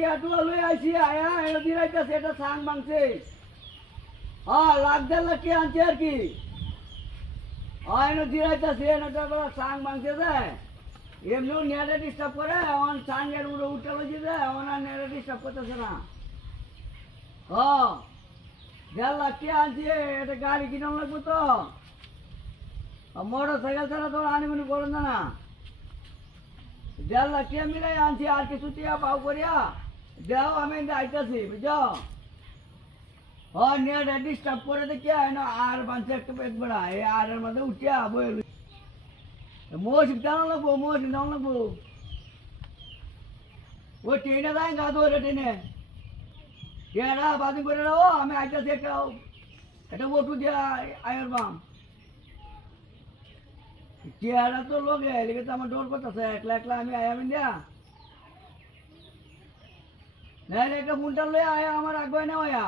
টিয়াটুয়া লই আইছি আয়া এনে দিরাইতাছে এটা সাং মাংছে হ্যাঁ লাখ দেড় লাখ টিয়া আনছে আর কি হ্যাঁ এনে দিরাইতাছে এনে তারপরে সাং মাংছে যায় এমনিও নেটে ডিস্টার্ব করে এখন সাংয়ের উড়ে উঠে লইছে যায় এখন আর নেটে ডিস্টার্ব করতেছে না হ্যাঁ দেড় লাখ টিয়া আনছে এটা গাড়ি কিনা লাগবে তো মোটর সাইকেল ছাড়া তো আনিমনি করেন না দেড় লাখ টিয়া মিলাই আনছি আর কিছু টিয়া পাও করিয়া দেও আমি আইতাছি বুঝছো নেট ডিস্টার্ব করে দেখিয়া আর বানছে একটা পেট বেড়া এই আর এর মধ্যে উঠিয়া বই মোশিক টানা লাগবো মোশিক টানা লাগবো ওই ট্রেনে যায় গা ধরে ট্রেনে টিয়াটা বাদিন করে রাখো আমি আইতাছি একটা ওটু দিয়া আয়ের বাম টিয়াটা তো লোকে এদিকে তো আমার ডোর করতেছে একলা একলা আমি আয়ামিন দিয়া না একটা মুন্টার লয়ে আয়া আমার আগে না আয়া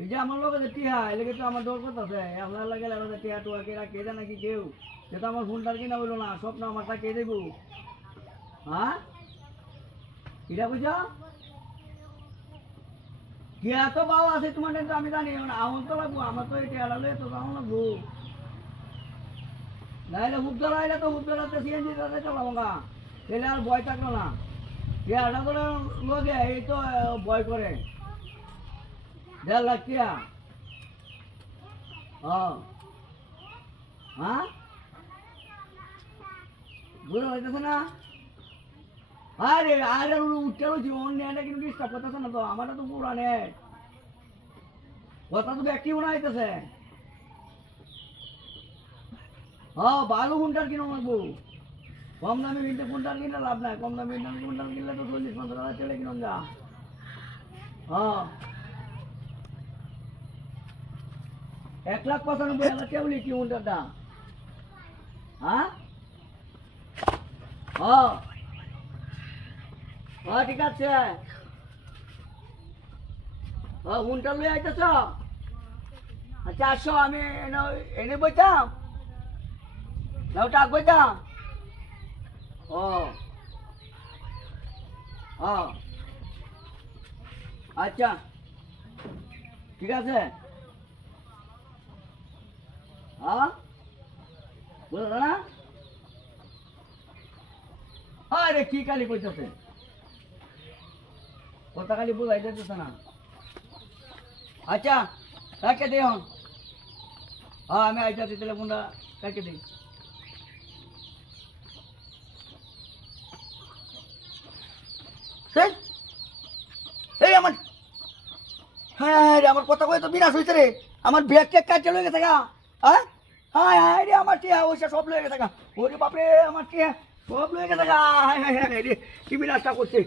এই যে আমার লোকে টিয়া এদিকে তো আমার ডোর করতেছে আপনার লাগে টিয়া টুয়া কে কে জানে কি কেউ সে তো আমার ফোনটার কিনা বললো না স্বপ্ন আমারটা কে দেবো হ্যাঁ কিরা বুঝা টিয়া তো বাবা আছে তোমার তো আমি জানি আমার তো লাগবো আমার তো এই টিয়াটা লয়ে তো আমার লাগবো নাইলে হুকদার আইলে তো হুকদারাতে সিএনজি তাতে চালাবো গা তাহলে আর ভয় থাকলো না টিয়াটা করে লোকে এই তো ভয় করে দেড় লাখ টিয়া হ্যাঁ বুঝতে পারতেছে না আরে আরে উঠতে রয়েছি অন্য এটা কিন্তু ডিস্টার্ব করতেছে না তো আমারটা তো পুরা নেট কথা তো ব্যক্তি মনে হইতেছে ভালো কুন্টাল কিনো লাগবো কম দামি কিনতে কুন্টাল কিনলে লাভ নাই কম দামি কুন্টাল কিনলে তো 40-50 টাকা চলে কিনুন যা 1,95,000 কেবলি কি কুন্টালটা ঠিক আছে কুন্টাল লই আইতেছ আচ্ছা আসো আমি এনে বইতাম না ওটা বইতাম আচ্ছা ঠিক আছে বুঝলো না আরে কি কালি কইতেছে কথা খালি বুঝাই যেতেছে না আচ্ছা রাখে দে হন আমি আইতাছি তাহলে ফোনটা রাখে দিই এই আমার হ্যাঁ রে আমার কথা কয়ে তো বিনাশ হয়েছে রে আমার ব্যাগ ট্যাগ কাটতে লয়ে গেছে গা হ্যাঁ রে আমার টিয়া ওইসা সব লয়ে গেছে গা ওরে বাপরে আমার টিয়া সব লয়ে গেছে গা হ্যাঁ রে কি বিনাশটা করছে